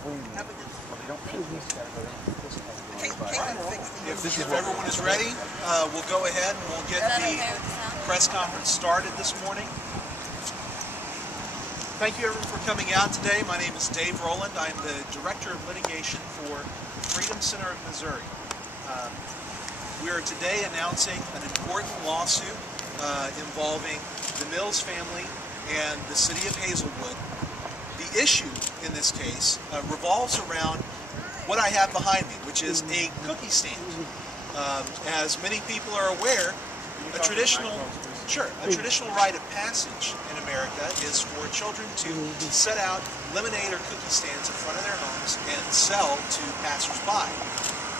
If everyone is ready, we'll go ahead and we'll get the press conference started this morning. Thank you everyone for coming out today. My name is Dave Rowland. I'm the Director of Litigation for the Freedom Center of Missouri. We are today announcing an important lawsuit involving the Mills family and the City of Hazelwood. The issue in this case revolves around what I have behind me, which is a cookie stand. As many people are aware, a traditional rite of passage in America is for children to set out lemonade or cookie stands in front of their homes and sell to passersby.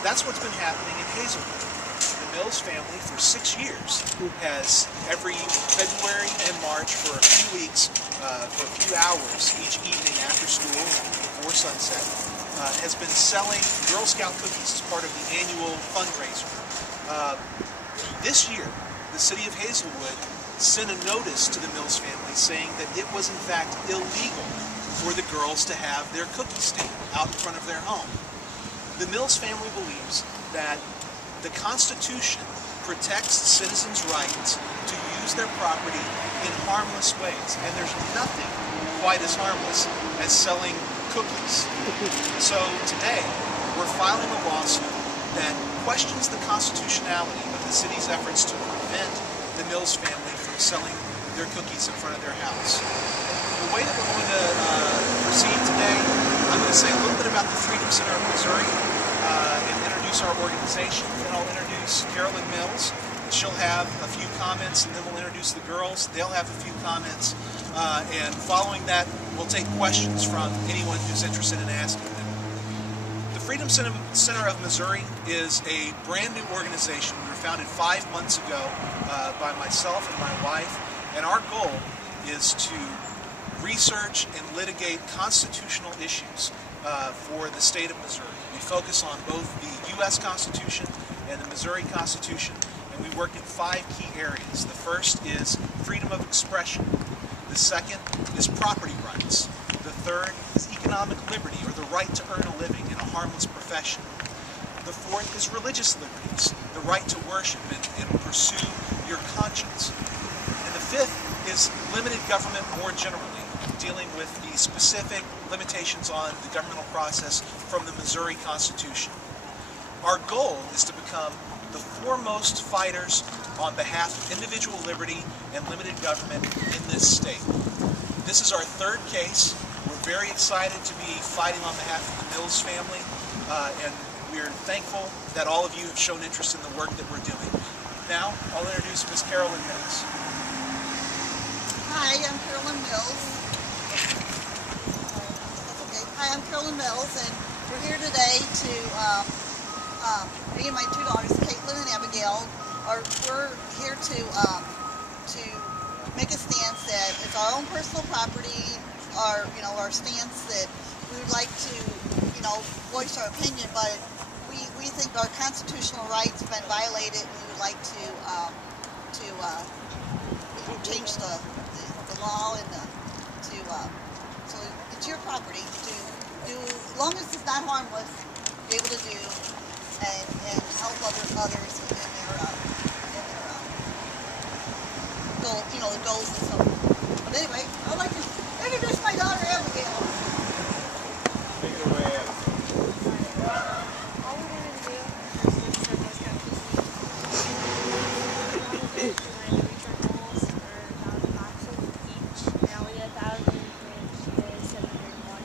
That's what's been happening in Hazelwood. The Mills family for 6 years has every February and March for a few weeks, for a few hours each evening after school and before sunset, has been selling Girl Scout cookies as part of the annual fundraiser. This year, the City of Hazelwood sent a notice to the Mills family saying that it was in fact illegal for the girls to have their cookie stand out in front of their home. The Mills family believes that the Constitution protects citizens' rights to use their property in harmless ways, and there's nothing quite as harmless as selling cookies. So today, we're filing a lawsuit that questions the constitutionality of the city's efforts to prevent the Mills family from selling their cookies in front of their house. The way that we're going to proceed today, I'm going to say a little bit about the Freedom Center of Missouri and introduce our organization. Then I'll introduce Carolyn Mills. She'll have a few comments, and then we'll introduce the girls. They'll have a few comments. And following that, we'll take questions from anyone who's interested in asking them. The Freedom Center of Missouri is a brand new organization. We were founded 5 months ago by myself and my wife, and our goal is to research and litigate constitutional issues for the state of Missouri. We focus on both the U.S. Constitution and the Missouri Constitution, and we work in 5 key areas. The first is freedom of expression. The second is property rights. The third is economic liberty, or the right to earn a living in a harmless profession. The fourth is religious liberties, the right to worship and pursue your conscience. And the fifth is limited government more generally, dealing with the specific limitations on the governmental process from the Missouri Constitution. Our goal is to become the foremost fighters on behalf of individual liberty and limited government in this state. This is our 3rd case. We're very excited to be fighting on behalf of the Mills family, and we're thankful that all of you have shown interest in the work that we're doing. Now, I'll introduce Ms. Carolyn Mills. Hi, I'm Carolyn Mills. Hi, I'm Carolyn Mills, and we're here today to, me and my 2 daughters, Caitlin and Abigail, we're here to make a stance that it's our own personal property, our stance that we would like to, voice our opinion, but we think our constitutional rights have been violated, and we would like to change the law and so it's your property to do, as long as it's not harmless, be able to do and help others in their goal, the goals and so on. But anyway, I'd like to introduce my daughter Abigail. Take it away, Ab. All we're going to do is set those cookies. Trying to reach our goals for 1,000 boxes each. Now we did 1,000, which is 701.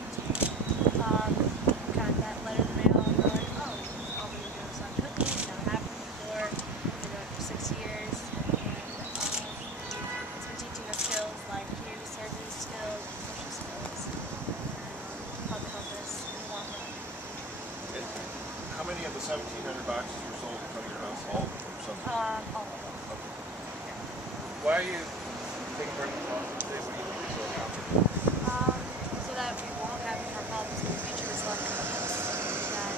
Got that letter in the mail, and we're like, oh, I'll be doing some cookies. Never happened before. Been doing it for 6 years, and it's been teaching us skills like community service skills and social skills, and probably help us in the long run. How many of the 1,700 boxes were sold in front of your house? All of them or something? All of them. Okay. Why are you taking part in the lawsuit today? What do you think is so accomplishing? So that we won't have any more problems in the future with selling cookies. That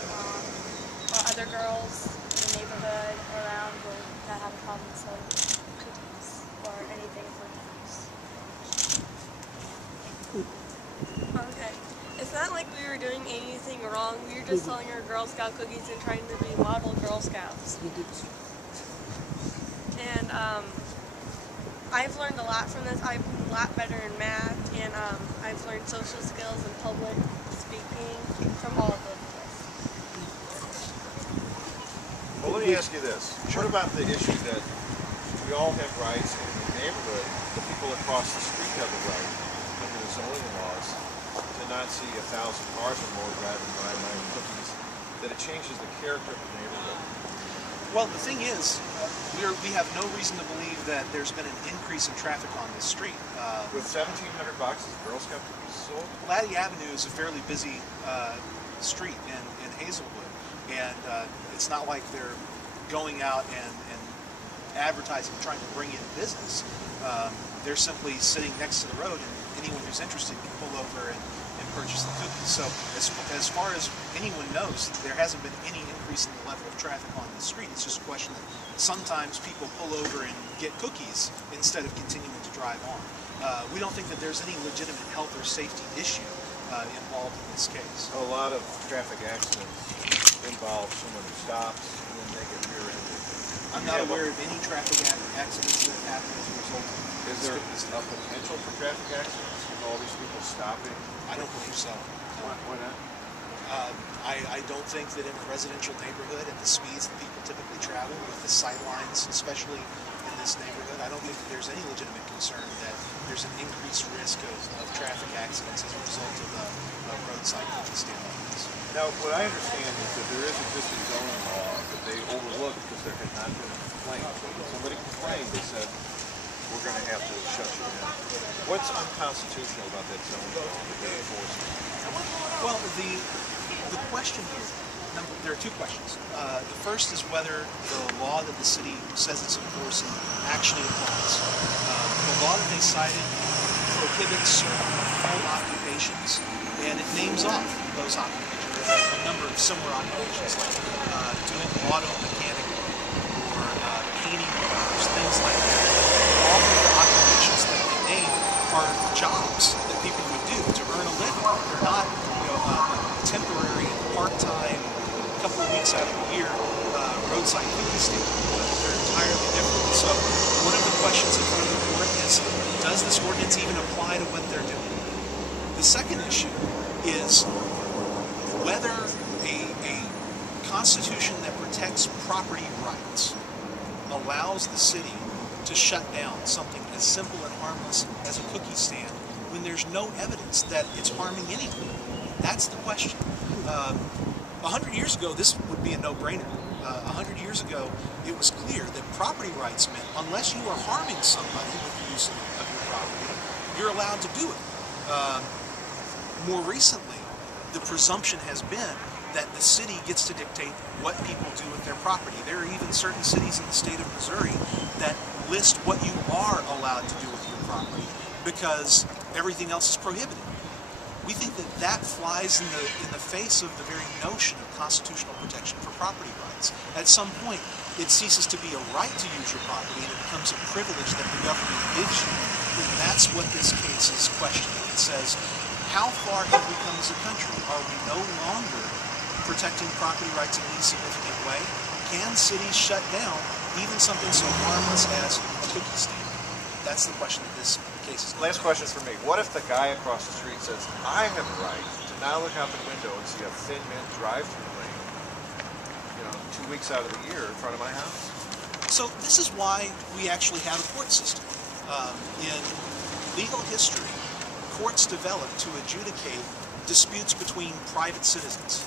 or other girls in the neighborhood or around will not have a problem selling cookies or anything for use. Okay. It's not like we were doing any anything wrong. We were just selling our Girl Scout cookies and trying to be model Girl Scouts. And I've learned a lot from this. I'm a lot better in math, and I've learned social skills and public speaking from all of this. Well, let me ask you this. What about the issue that we all have rights in the neighborhood, the people across the street have the right, under the zoning laws, to not see 1,000 cars or more driving by buying cookies, that it changes the character of the neighborhood? Well, the thing is, we have no reason to believe that there's been an increase in traffic on this street. With 1,700 boxes of Girl Scout cookies sold? Laddie Avenue is a fairly busy street in Hazelwood, and it's not like they're going out and advertising, trying to bring in business. They're simply sitting next to the road, and anyone who's interested can pull over and purchase the cookies. So as far as anyone knows, there hasn't been any increase in the level of traffic on the street. It's just a question that sometimes people pull over and get cookies instead of continuing to drive on. We don't think that there's any legitimate health or safety issue involved in this case. A lot of traffic accidents involve someone who stops and then they get rear-ended. I'm not aware of any traffic accidents that have happened as a result of Is there a potential for traffic accidents with all these people stopping? I don't believe so. Why not? I don't think that in a residential neighborhood at the speeds that people typically travel with the sight lines, especially in this neighborhood, I don't think that there's any legitimate concern that there's an increased risk of traffic accidents as a result of a roadside cookie stand like this. Now, what I understand is that there is existing zoning law that they overlooked because there had not been a complaint. So when somebody complained, they said, we're going to have to shut you down. What's unconstitutional about that zoning law that they're enforcing? Well, the question here, there are two questions. The first is whether the law that the city says it's enforcing actually applies. The law that they cited prohibits certain full occupations, and it names off those occupations. There are a number of similar occupations, like doing auto mechanic work or painting workers, things like that. All of the occupations that they name are jobs that people would do to earn a living. They're not, temporary, part-time, a couple of weeks out of the year roadside cookie stand. They're entirely different. So one of the questions in front of the court is, does this ordinance even apply to what they're doing? The second issue is whether a constitution that protects property rights allows the city to shut down something as simple and harmless as a cookie stand when there's no evidence that it's harming anyone. That's the question. 100 years ago, this would be a no-brainer. 100 years ago, it was clear that property rights meant unless you are harming somebody with the use of your property, you're allowed to do it. More recently, the presumption has been that the city gets to dictate what people do with their property. There are even certain cities in the state of Missouri that list what you are allowed to do with your property because everything else is prohibited. We think that that flies in the face of the very notion of constitutional protection for property rights. At some point, it ceases to be a right to use your property and it becomes a privilege that the government gives you. And that's what this case is questioning. It says, how far have we come as a country? Are we no longer protecting property rights in any significant way? Can cities shut down even something so harmless as a cookie stand? That's the question that this case is. Last question for me. What if the guy across the street says, I have a right to now look out the window and see a thin mint drive-through lane, 2 weeks out of the year in front of my house? So this is why we actually have a court system. In legal history, courts developed to adjudicate disputes between private citizens.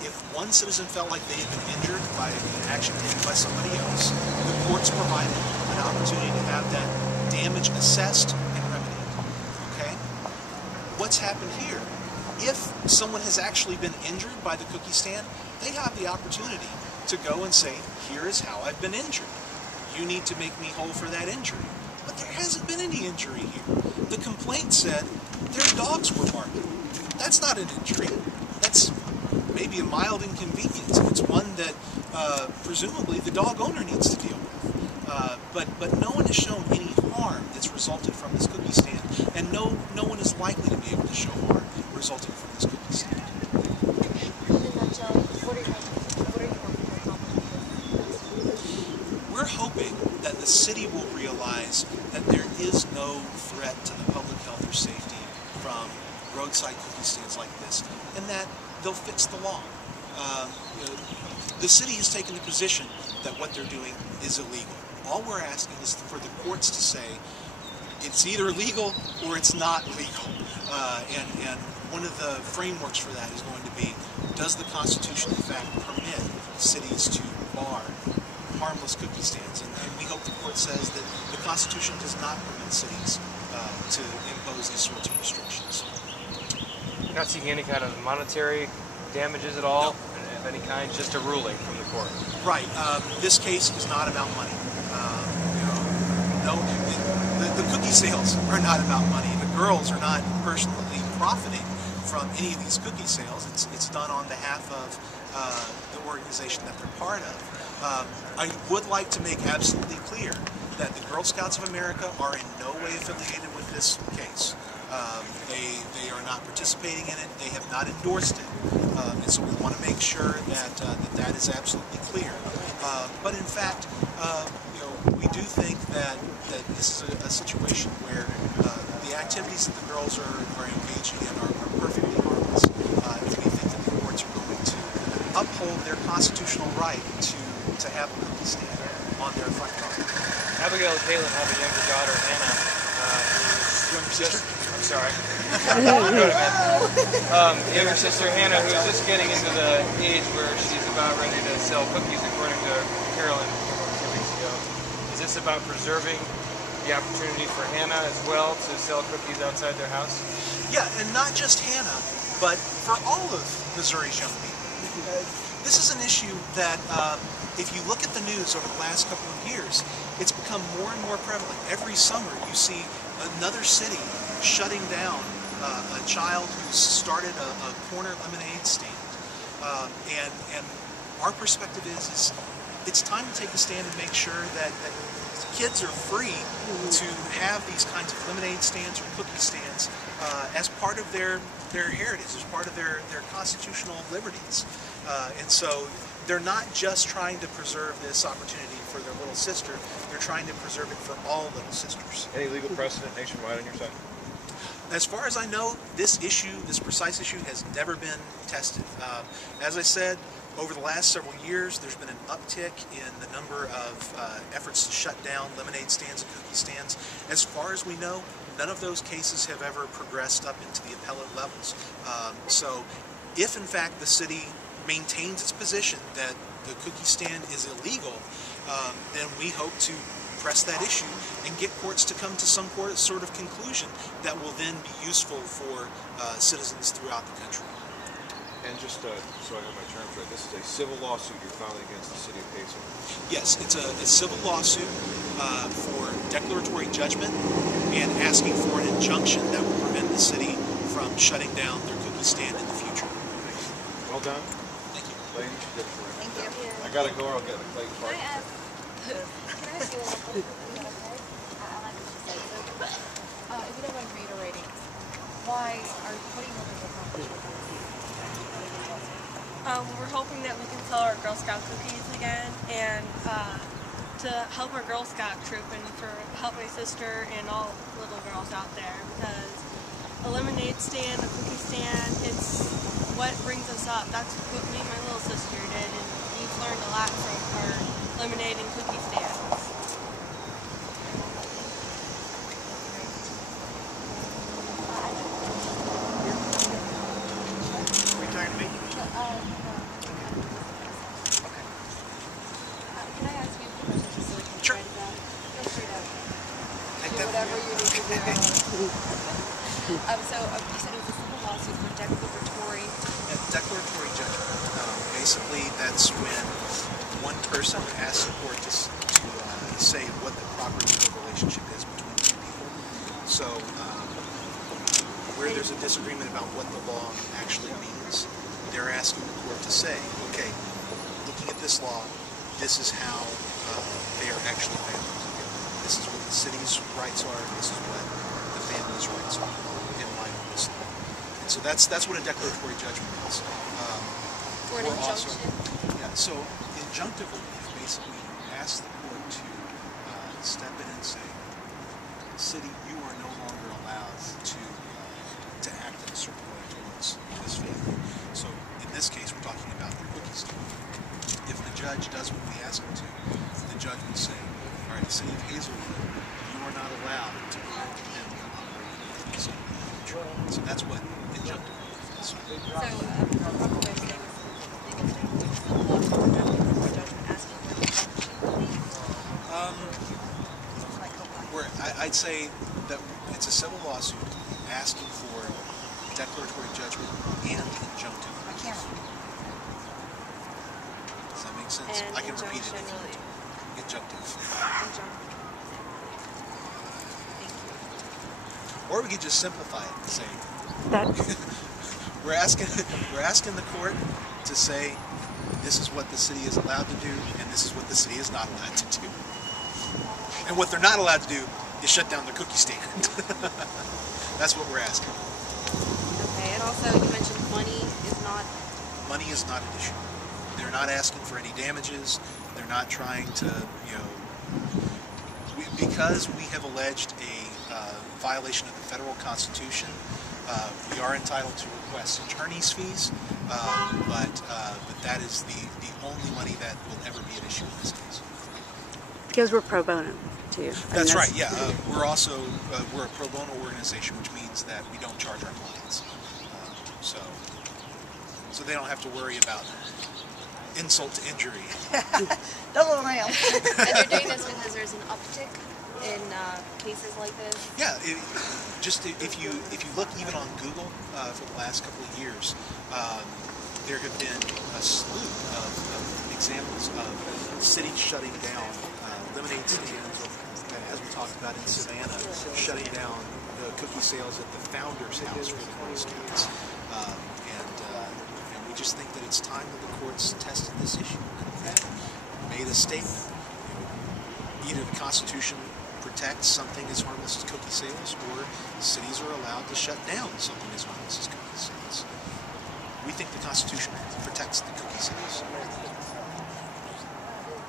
If one citizen felt like they had been injured by an action taken by somebody else, the courts provided an opportunity to have that damage assessed and remedied. Okay? What's happened here? If someone has actually been injured by the cookie stand, they have the opportunity to go and say, here is how I've been injured. You need to make me whole for that injury. But there hasn't been any injury here. The complaint said their dogs were barking. That's not an injury. That's maybe a mild inconvenience. It's one that presumably the dog owner needs to deal with. But no one has shown any harm that's resulted from this cookie stand, and no one is likely to be able to show harm resulting from this cookie stand. the city will realize that there is no threat to the public health or safety from roadside cookie stands like this, and that they'll fix the law. You know, the city has taken the position that what they're doing is illegal. All we're asking is for the courts to say it's either legal or it's not legal. And one of the frameworks for that is going to be, does the Constitution in fact permit cities to bar harmless cookie stands? And we hope the court says that the Constitution does not permit cities to impose these sorts of restrictions. You're not seeking any kind of monetary damages at all, of any kind, just a ruling from the court. Right. This case is not about money. The cookie sales are not about money. The girls are not personally profiting from any of these cookie sales. It's done on behalf of the organization that they're part of. I would like to make absolutely clear that the Girl Scouts of America are in no way affiliated with this case. They are not participating in it. They have not endorsed it. And so we want to make sure that that is absolutely clear. But in fact, we do think that this is a situation where the activities that the girls are engaging in are perfectly harmless. And we think that the courts are going to uphold their constitutional right to have a cookie stand on their front yard. Abigail and Caitlin have a younger daughter, Hannah, who's Younger sister? I'm sorry. Younger sister Hannah, who's just getting into the age where she's about ready to sell cookies, according to Carolyn a few weeks ago. Is this about preserving the opportunity for Hannah as well to sell cookies outside their house? Yeah, and not just Hannah, but for all of Missouri's young people. This is an issue that, if you look at the news over the last couple of years, it's become more and more prevalent. Every summer you see another city shutting down a child who's started a corner lemonade stand. And our perspective is it's time to take a stand and make sure that kids are free to have these kinds of lemonade stands or cookie stands as part of their heritage, as part of their constitutional liberties. And so they're not just trying to preserve this opportunity for their little sister, they're trying to preserve it for all little sisters. Any legal precedent nationwide on your side? As far as I know, this precise issue has never been tested. As I said, over the last several years, there's been an uptick in the number of efforts to shut down lemonade stands and cookie stands. As far as we know, none of those cases have ever progressed up into the appellate levels. So if in fact the city maintains its position that the cookie stand is illegal, then we hope to press that issue and get courts to come to some sort of conclusion that will then be useful for citizens throughout the country. And just so I have my terms right, this is a civil lawsuit you're filing against the city of Payson. Yes, it's a civil lawsuit for declaratory judgment and asking for an injunction that will prevent the city from shutting down their cookie stand in the future. Well done. Thank you. Ladies, you did it for me. Thank you. I gotta go or I'll get a Clayton Can Park. I ask you a little bit? I like what you said. So, if you don't mind reiterating, why are you putting over the competition? We're hoping that we can sell our Girl Scout cookies again, and to help our Girl Scout troop and for help my sister and all little girls out there, because a lemonade stand, a cookie stand, it's what brings us up. That's what me and my little sister did, and we've learned a lot from our lemonade and cookie stands. Can I ask you a question just so we can Sure. write it down? Go straight up. Take Do that. whatever you need to do. So you said it was a civil lawsuit for declaratory. A declaratory judgment. Basically, that's when one person asks the court to say what the proper legal relationship is between two people. So, where there's a disagreement about what the law actually means, they're asking the court to say, okay, looking at this law, this is how they are actually bound. This is what the city's rights are, this is what the family's rights are in light of this law. And so that's what a declaratory judgment is. For an Or also- injunction? Yeah, so injunctive relief basically asks the court to step in and say, city, you are no longer allowed to act in a certain way towards this family. So in this case, we're talking about the cookie store. If the judge does what we ask him to, the judge would say, all right, the city of Hazelwood, you are not allowed to permit them to operate a cookie store in the future. So that's what injunctive relief is. So, a proper way of saying this is the biggest difference in the law for judgment asking for an injunction, please? I'd say that it's a civil lawsuit asking for declaratory judgment and injunctive. My camera. Does that make sense? And I can repeat it. injunction really. Injunctive. Injunction. Thank you. Or we could just simplify it and say That we're asking the court to say this is what the city is allowed to do and this is what the city is not allowed to do. And what they're not allowed to do is shut down their cookie stand. That's what we're asking. Okay, and also you mentioned money is not. Money is not an issue. They're not asking for any damages. They're not trying to, because we have alleged a violation of the federal Constitution, we are entitled to request attorney's fees, but that is the only money that will ever be an issue in this case. because we're pro bono too. That's right. Yeah, we're also we're a pro bono organization, which means that we don't charge our clients, so they don't have to worry about insult to injury. Double around. And you're doing this because there's an uptick in cases like this? Yeah, if you look even on Google for the last couple of years, there have been a slew of examples of cities shutting down lemonade stands, as we talked about in Savannah, shutting down the cookie sales at the Founders House for the Girl Scouts. And we just think that it's time that the courts tested this issue and made a statement. Either the Constitution protects something as harmless as cookie sales, or cities are allowed to shut down something as harmless as cookie sales. We think the Constitution protects the cookie sales.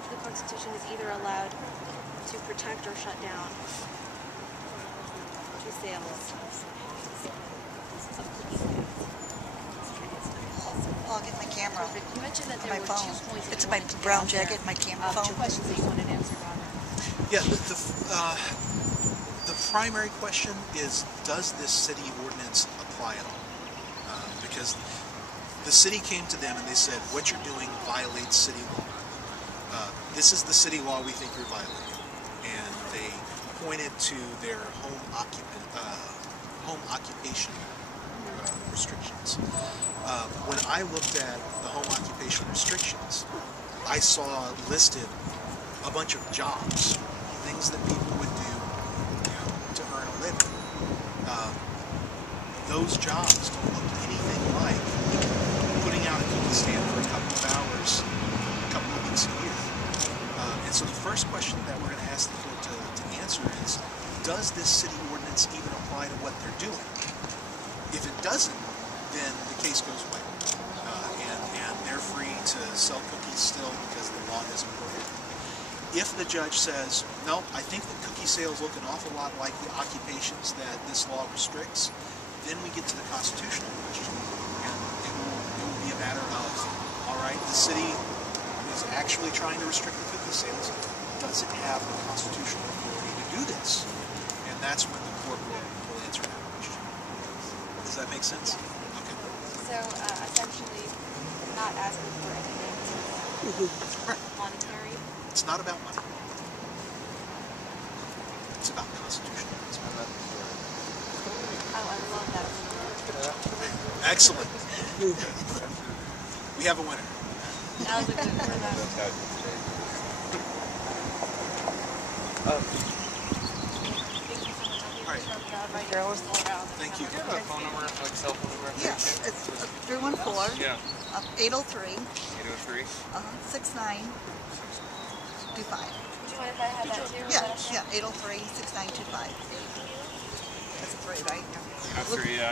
The Constitution is either allowed to protect or shut down cookie sales of cookie sales. I'll get my camera. You mentioned that On there my were phone. 2 points that It's you my wanted to get brown out there. jacket, my camera 2 phone. questions that you wanted answered on it. Yeah, the primary question is, does this city ordinance apply at all? Because the city came to them and they said, what you're doing violates city law. This is the city law we think you're violating. And they pointed to their home occupation restrictions. When I looked at the home occupation restrictions, I saw listed a bunch of jobs, things that people would do, to earn a living. Those jobs don't look anything like putting out a cookie stand for a couple of hours, a couple of weeks a year. And so the first question that we're going to ask the court to answer is, does this city ordinance even apply to what they're doing? If it doesn't, then the case goes away. And they're free to sell cookies still because the law doesn't prohibit it. If the judge says, no, I think that cookie sales look an awful lot like the occupations that this law restricts, then we get to the constitutional question. And it will be a matter of, all right, the city is actually trying to restrict the cookie sales. Does it have the constitutional authority to do this? And that's when the court will answer that question. Does that make sense? Okay. So, essentially, not asking for anything monetary. It's not about money. It's about constitutional. It's about Oh, I love that. excellent. We have a winner. That was a good one. All right. Thank you. Do you have a phone number, like cell phone number? Yes, it's 314 Yeah. 803 803. 6925. Do you mind if I have that too? Yeah, 803 6925. That's a 3, right? Three,